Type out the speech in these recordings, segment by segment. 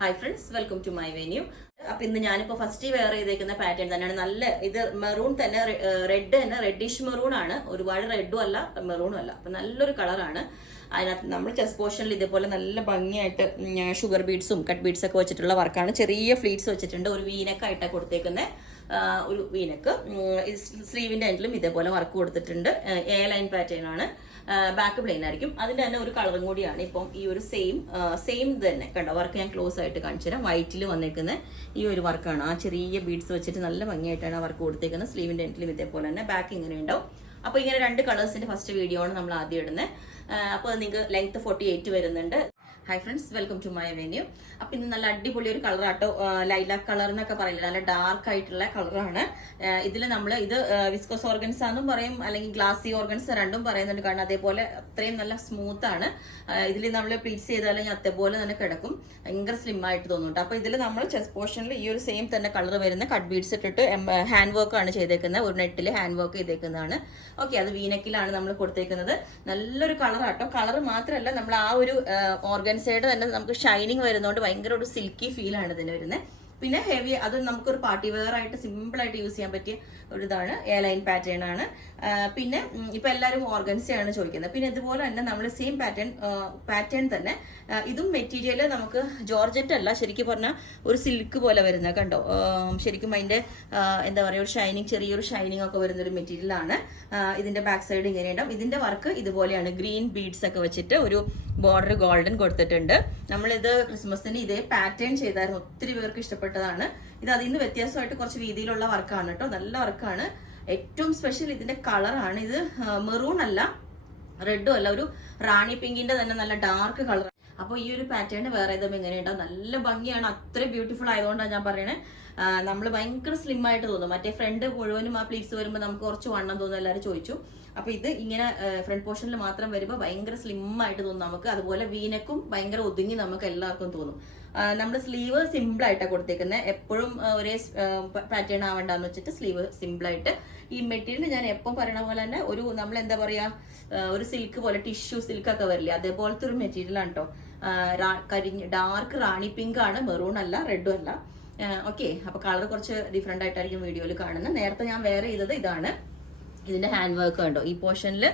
Hi friends, welcome to my venue. അപ്പൊ ഇന്ന് ഞാനിപ്പോ ഫസ്റ്റ് വെയർ ചെയ്തേക്കുന്ന പാറ്റേൺ തന്നെയാണ്. നല്ല ഇത് മെറൂൺ തന്നെ, റെഡ് തന്നെ, റെഡിഷ് മെറൂൺ ആണ്. ഒരുപാട് റെഡും അല്ല മെറൂണും അല്ല. അപ്പൊ നല്ലൊരു കളറാണ്. അതിനകത്ത് നമ്മൾ ചെസ്റ്റ് പോർഷനിൽ ഇതേപോലെ നല്ല ഭംഗിയായിട്ട് ഷുഗർ ബീഡ്സും കട്ട് ബീഡ്സ് ഒക്കെ വെച്ചിട്ടുള്ള വർക്കാണ്. ചെറിയ ഫ്ലീറ്റ്സ് വെച്ചിട്ടുണ്ട്. ഒരു വീനക്കായിട്ടാണ് കൊടുത്തേക്കുന്നത്. ഒരു വീനക്ക് സ്ലീവിന്റെ എൻഡിലും ഇതേപോലെ വർക്ക് കൊടുത്തിട്ടുണ്ട്. എ ലൈൻ പാറ്റേൺ ആണ്. ബാക്ക് പ്ലെയിൻ ആയിരിക്കും. അതിന്റെ തന്നെ ഒരു കളറും കൂടിയാണ് ഇപ്പം ഈ ഒരു സെയിം തന്നെ കണ്ടോ. വർക്ക് ഞാൻ ക്ലോസ് ആയിട്ട് കാണിച്ചു തരാം. വൈറ്റിൽ വന്നേക്കുന്ന ഈ ഒരു വർക്കാണ്. ആ ചെറിയ ബീഡ്സ് വെച്ചിട്ട് നല്ല ഭംഗിയായിട്ടാണ് വർക്ക് കൊടുത്തേക്കുന്നത്. സ്ലീവിന്റെ എൻഡിലും ഇതേപോലെ തന്നെ ബാക്ക് ഇങ്ങനെ ഉണ്ടാവും. അപ്പൊ ഇങ്ങനെ രണ്ട് കളേഴ്സിന്റെ ഫസ്റ്റ് വീഡിയോ ആണ് നമ്മൾ ആദ്യം ഇടുന്നത്. അപ്പോൾ നിങ്ങൾക്ക് ലെങ്ത് 48 വരുന്നുണ്ട്. Hi friends, welcome to my venue. അപ്പൊ ഇന്ന് നല്ല അടിപൊളി ഒരു കളർ ആട്ടോ. ലൈലാക്ക് കളർ എന്നൊക്കെ പറയില്ല, നല്ല ഡാർക്ക് ആയിട്ടുള്ള കളറാണ്. ഇതിൽ നമ്മൾ ഇത് വിസ്കോസ് ഓർഗൻസ് എന്നും പറയും, അല്ലെങ്കിൽ ഗ്ലാസി ഓർഗൻസ് രണ്ടും പറയുന്നുണ്ട്. കാരണം അതേപോലെ അത്രയും നല്ല സ്മൂത്ത് ആണ്. ഇതിൽ നമ്മൾ പ്ലീറ്റ്സ് ചെയ്താൽ അതേപോലെ തന്നെ കിടക്കും. ഭയങ്കര സ്ലിം ആയിട്ട് തോന്നുന്നുണ്ട്. അപ്പൊ ഇതിൽ നമ്മൾ ചെസ്റ്റ് പോർഷനിൽ ഈ ഒരു സെയിം തന്നെ കളർ വരുന്ന കട്ട് ബീഡ്സ് ഇട്ടിട്ട് ഹാൻഡ് വർക്ക് ആണ് ചെയ്തേക്കുന്നത്. ഒരു നെറ്റിൽ ഹാൻഡ് വർക്ക് ചെയ്തേക്കുന്നതാണ്. ഓക്കെ, അത് വീനക്കിലാണ് നമ്മൾ കൊടുത്തേക്കുന്നത്. നല്ലൊരു കളർ ആട്ടോ. കളർ മാത്രമല്ല, നമ്മൾ ആ ഒരു ഓർഗൻസയുടെ തന്നെ നമുക്ക് ഷൈനിങ് വരുന്നതുകൊണ്ട് ഭയങ്കര ഒരു സിൽക്കി ഫീൽ ആണ് ഇതിന് വരുന്നത്. പിന്നെ ഹെവി, അത് നമുക്കൊരു പാർട്ടി വെയർ ആയിട്ട് സിമ്പിൾ ആയിട്ട് യൂസ് ചെയ്യാൻ പറ്റിയ ഒരു ഇതാണ്. എ ലൈൻ പാറ്റേൺ ആണ്. പിന്നെ ഇപ്പൊ എല്ലാവരും ഓർഗൻസയാണ് ചോദിക്കുന്നത്. പിന്നെ ഇതുപോലെ തന്നെ നമ്മൾ സെയിം പാറ്റേൺ തന്നെ ഇതും മെറ്റീരിയൽ നമുക്ക് ജോർജറ്റ് അല്ല, ശരിക്കും പറഞ്ഞാൽ ഒരു സിൽക്ക് പോലെ വരുന്ന കണ്ടോ. ശരിക്കും അതിന്റെ എന്താ പറയുക, ഒരു ഷൈനിങ്, ചെറിയൊരു ഷൈനിങ് ഒക്കെ വരുന്ന ഒരു മെറ്റീരിയൽ ആണ്. ഇതിന്റെ ബാക്ക് സൈഡ് ഇങ്ങനെ ഉണ്ടാവും. ഇതിന്റെ വർക്ക് ഇതുപോലെയാണ്. ഗ്രീൻ ബീഡ്സ് ഒക്കെ വെച്ചിട്ട് ഒരു ബോർഡർ ഗോൾഡൻ കൊടുത്തിട്ടുണ്ട്. നമ്മളിത് ക്രിസ്മസിന് ഇതേ പാറ്റേൺ ചെയ്തായിരുന്നു. ഒത്തിരി പേർക്ക് ഇഷ്ടപ്പെട്ടതാണ്. ഇത് അതിൽ നിന്ന് വ്യത്യാസമായിട്ട് കുറച്ച് രീതിയിലുള്ള വർക്കാണ് കേട്ടോ. നല്ല വർക്കാണ്. ഏറ്റവും സ്പെഷ്യൽ ഇതിന്റെ കളറാണ്. ഇത് മെറൂൺ അല്ല, റെഡും അല്ല, ഒരു റാണി പിങ്കിന്റെ തന്നെ നല്ല ഡാർക്ക് കളർ. അപ്പോൾ ഈ ഒരു പാറ്റേൺ വേറെ ഏതും എങ്ങനെയുണ്ടാവും, നല്ല ഭംഗിയാണ്. അത്ര ബ്യൂട്ടിഫുൾ ആയതുകൊണ്ടാണ് ഞാൻ പറയണേ. നമ്മൾ ഭയങ്കര സ്ലിം ആയിട്ട് തോന്നും. മറ്റേ ഫ്രണ്ട് മുഴുവനും ആ പ്ലീറ്റ്സ് വരുമ്പോൾ നമുക്ക് കുറച്ച് വണ്ണം തോന്നും, എല്ലാവരും ചോദിച്ചു. അപ്പൊ ഇത് ഇങ്ങനെ ഫ്രണ്ട് പോർഷനിൽ മാത്രം വരുമ്പോൾ ഭയങ്കര സ്ലിം ആയിട്ട് തോന്നും നമുക്ക്. അതുപോലെ വീനക്കും ഭയങ്കര ഒതുങ്ങി നമുക്ക് എല്ലാവർക്കും തോന്നും. നമ്മുടെ സ്ലീവ് സിമ്പിൾ ആയിട്ടാണ് കൊടുത്തേക്കുന്നത്. എപ്പോഴും ഒരേ പാറ്റേൺ ആവണ്ടെന്ന് വെച്ചിട്ട് സ്ലീവ് സിമ്പിൾ ആയിട്ട്. ഈ മെറ്റീരിയൽ ഞാൻ എപ്പം പറയണ പോലെ തന്നെ ഒരു നമ്മൾ എന്താ പറയാ, ഒരു സിൽക്ക് പോലെ, ടിഷ്യൂ സിൽക്ക് ഒക്കെ വരില്ലേ, അതേപോലത്തെ ഒരു മെറ്റീരിയൽ ആണ് കേട്ടോ. ഡാർക്ക് റാണി പിങ്ക് ആണ്, മെറൂൺ അല്ല, റെഡും അല്ല. ഓക്കെ, അപ്പൊ കളർ കുറച്ച് ഡിഫറെന്റ് ആയിട്ടായിരിക്കും വീഡിയോയിൽ കാണുന്നത്. നേരത്തെ ഞാൻ വെയർ ചെയ്തത് ഇതാണ്. ഇതിന്റെ ഹാൻഡ് വർക്ക് കണ്ടോ. ഈ പോർഷനിൽ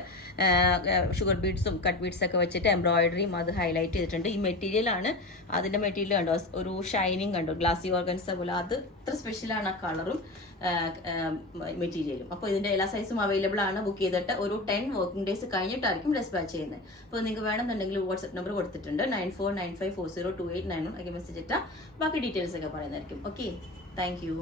ഷുഗർ ബീഡ്സും കട്ട് ബീഡ്സ് ഒക്കെ വെച്ചിട്ട് എംബ്രോയിഡറിയും അത് ഹൈലൈറ്റ് ചെയ്തിട്ടുണ്ട്. ഈ മെറ്റീരിയൽ ആണ്. അതിന്റെ മെറ്റീരിയൽ കണ്ടോ, ഒരു ഷൈനിങ് കണ്ടോ, ഗ്ലാസി ഓർഗൻസ പോലെ. അത് ഇത്ര സ്പെഷ്യലാണ് ആ കളറും മെറ്റീരിയലും. അപ്പോൾ ഇതിന്റെ എല്ലാ സൈസും അവൈലബിൾ ആണ്. ബുക്ക് ചെയ്തിട്ട് ഒരു 10 വർക്കിംഗ് ഡേയ്സ് കഴിഞ്ഞിട്ടായിരിക്കും ഡെസ്പാച്ച് ചെയ്യുന്നത്. അപ്പോൾ നിങ്ങൾക്ക് വേണമെന്നുണ്ടെങ്കിൽ വാട്സ്ആപ്പ് നമ്പർ കൊടുത്തിട്ടുണ്ട്. 9495402891. മെസ്സേജ് ഇട്ടാൽ ബാക്കി ഡീറ്റെയിൽസ് ഒക്കെ പറയുന്നതായിരിക്കും. Okay, thank you.